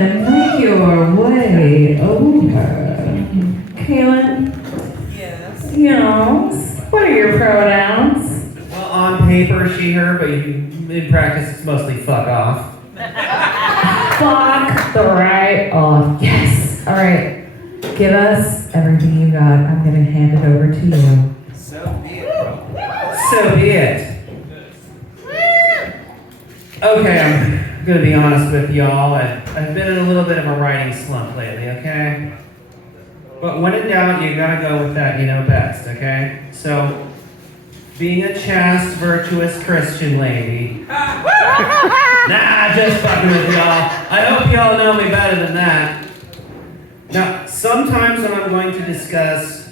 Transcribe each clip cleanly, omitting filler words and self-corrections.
Make your way over. Kaylin, Yes. what are your pronouns? Well, on paper, she, her, but in practice, it's mostly fuck off. Fuck the right off. Yes. All right. Give us everything you got. I'm going to hand it over to you. So be it, bro. So be it. Okay, I'm gonna be honest with y'all. I've been in a little bit of a writing slump lately, okay? But when in doubt, you gotta go with that you know best, okay? So, being a chaste, virtuous Christian lady. Nah, just fucking with y'all. I hope y'all know me better than that. Now, sometimes when I'm going to discuss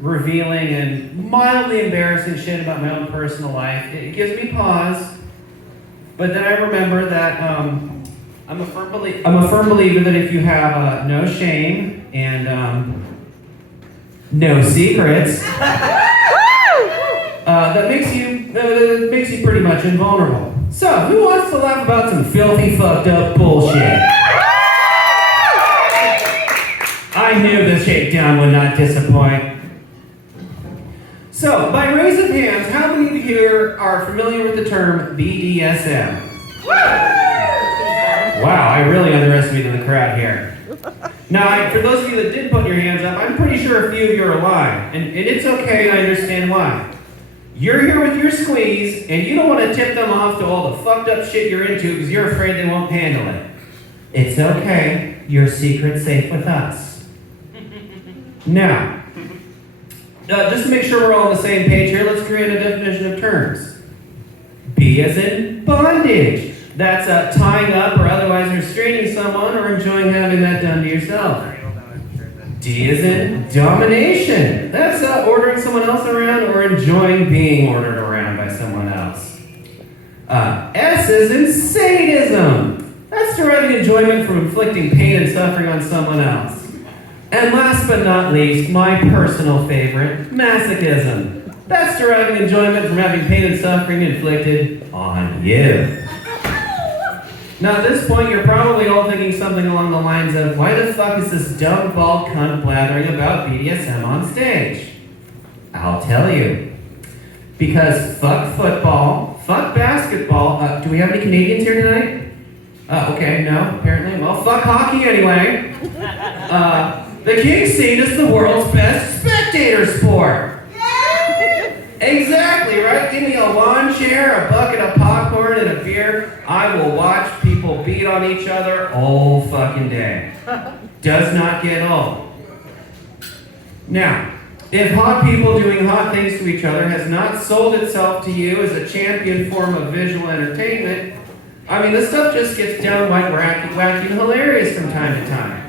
revealing and mildly embarrassing shit about my own personal life, it gives me pause. But then I remember that I'm a firm believer that if you have no shame and no secrets, that makes you pretty much invulnerable. So, who wants to laugh about some filthy, fucked up bullshit? I knew the Shakedown would not disappoint. So, by raise of hands, how many of you here are familiar with the term BDSM? Wow, I really underestimated the crowd here. Now, for those of you that did put your hands up, I'm pretty sure a few of you are lying. And it's okay, I understand why. You're here with your squeeze, and you don't want to tip them off to all the fucked up shit you're into because you're afraid they won't handle it. It's okay, your secret's safe with us. Now, just to make sure we're all on the same page here, let's create a definition of terms. B as in bondage. That's tying up or otherwise restraining someone or enjoying having that done to yourself. D as in domination. That's ordering someone else around or enjoying being ordered around by someone else. S as in sadism. That's deriving enjoyment from inflicting pain and suffering on someone else. And last but not least, my personal favorite, masochism. That's deriving enjoyment from having pain and suffering inflicted on you. Now at this point, you're probably all thinking something along the lines of, why the fuck is this dumb bald cunt blathering about BDSM on stage? I'll tell you. Because fuck football, fuck basketball. Do we have any Canadians here tonight? Okay, no, apparently. Well, fuck hockey anyway. The king scene is the world's best spectator sport. Exactly, right? Give me a lawn chair, a bucket of popcorn, and a beer. I will watch people beat on each other all fucking day. Does not get old. Now, if hot people doing hot things to each other has not sold itself to you as a champion form of visual entertainment, I mean, this stuff just gets downright wacky and hilarious from time to time.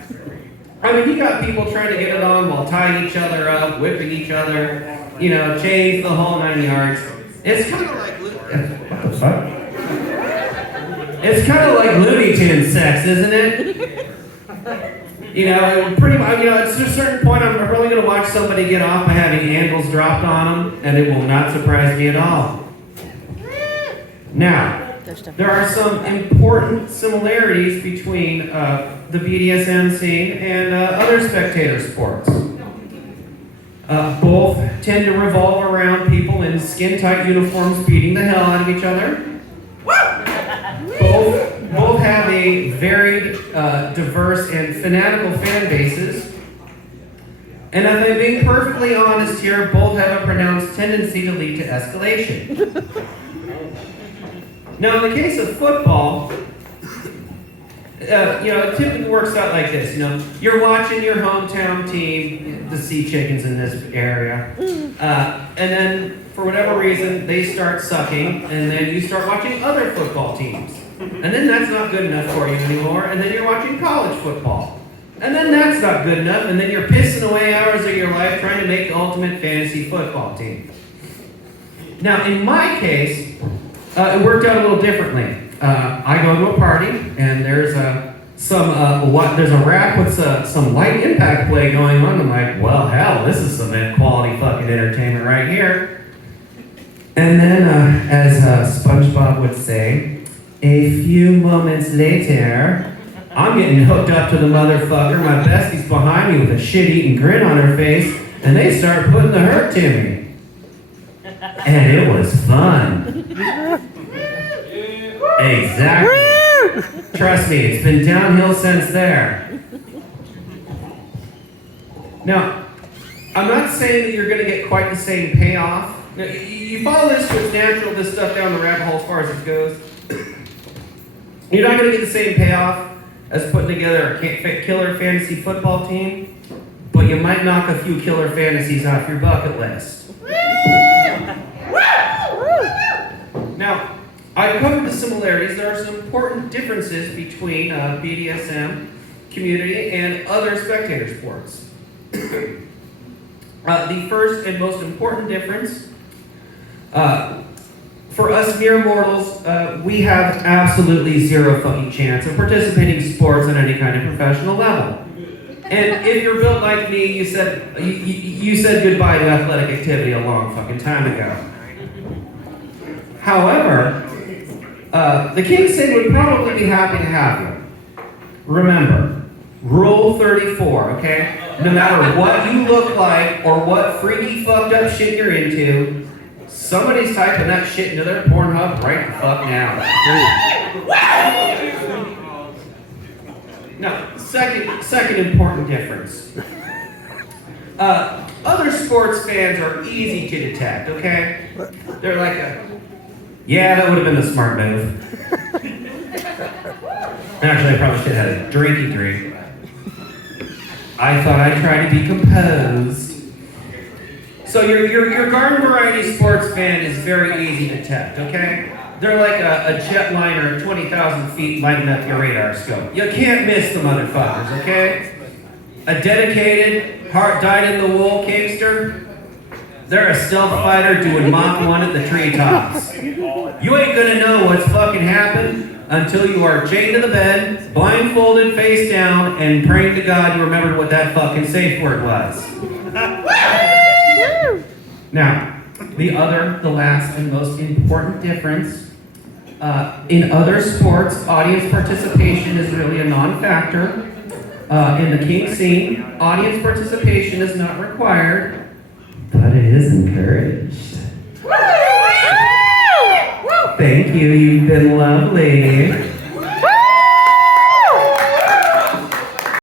I mean, you got people trying to get it on while tying each other up, whipping each other, chains the whole 9 yards. It's kind of like what the fuck? It's kind of like Looney Tunes sex, isn't it? Pretty much. It's to a certain point, I'm probably going to watch somebody get off by having handles dropped on them, and it will not surprise me at all. Now, there are some important similarities between the BDSM scene and other spectator sports. Both tend to revolve around people in skin-tight uniforms beating the hell out of each other. Both have a varied, diverse, and fanatical fan bases. And if I'm being perfectly honest here, both have a pronounced tendency to lead to escalation. Now, in the case of football, it typically works out like this. You're watching your hometown team, the Sea Chickens in this area, and then for whatever reason they start sucking, and then you start watching other football teams, and then that's not good enough for you anymore, and then you're watching college football, and then that's not good enough, and then you're pissing away hours of your life trying to make the ultimate fantasy football team. Now, in my case, it worked out a little differently. I go to a party, and there's a rack with some light impact play going on. I'm like, well, hell, this is some quality fucking entertainment right here. And then, as SpongeBob would say, a few moments later, I'm getting hooked up to the motherfucker. My bestie's behind me with a shit-eating grin on her face, and they start putting the hurt to me. And it was fun. Exactly. Trust me, it's been downhill since there. Now, I'm not saying that you're going to get quite the same payoff. Now, you follow this, so it's natural, this stuff down the rabbit hole as far as it goes. You're not going to get the same payoff as putting together a killer fantasy football team, but you might knock a few killer fantasies off your bucket list. Now, I've covered the similarities. There are some important differences between BDSM community and other spectator sports. The first and most important difference, for us mere mortals, we have absolutely zero fucking chance of participating in sports at any kind of professional level. And if you're built like me, you said goodbye to athletic activity a long fucking time ago. However, the King Sid would probably be happy to have you. Remember, Rule 34, okay? No matter what you look like or what freaky fucked up shit you're into, somebody's typing that shit into their Pornhub right the fuck now. Now, second important difference. Other sports fans are easy to detect, okay? They're like yeah, that would have been the smart move. Actually, I probably should have had a drinky drink. I thought I'd try to be composed. So your garden variety sports fan is very easy to detect, okay? They're like a jetliner at 20,000 feet lighting up your radar scope. You can't miss the motherfuckers, okay? A dedicated, heart dyed-in-the-wool gangster, they're a stealth fighter doing Mach 1 at the treetops. You ain't gonna know what's fucking happened until you are chained to the bed, blindfolded, face down, and praying to God you remembered what that fucking safe word was. Now, the last and most important difference, in other sports, audience participation is really a non-factor. In the kink scene, audience participation is not required, but it is encouraged. Thank you, you've been lovely.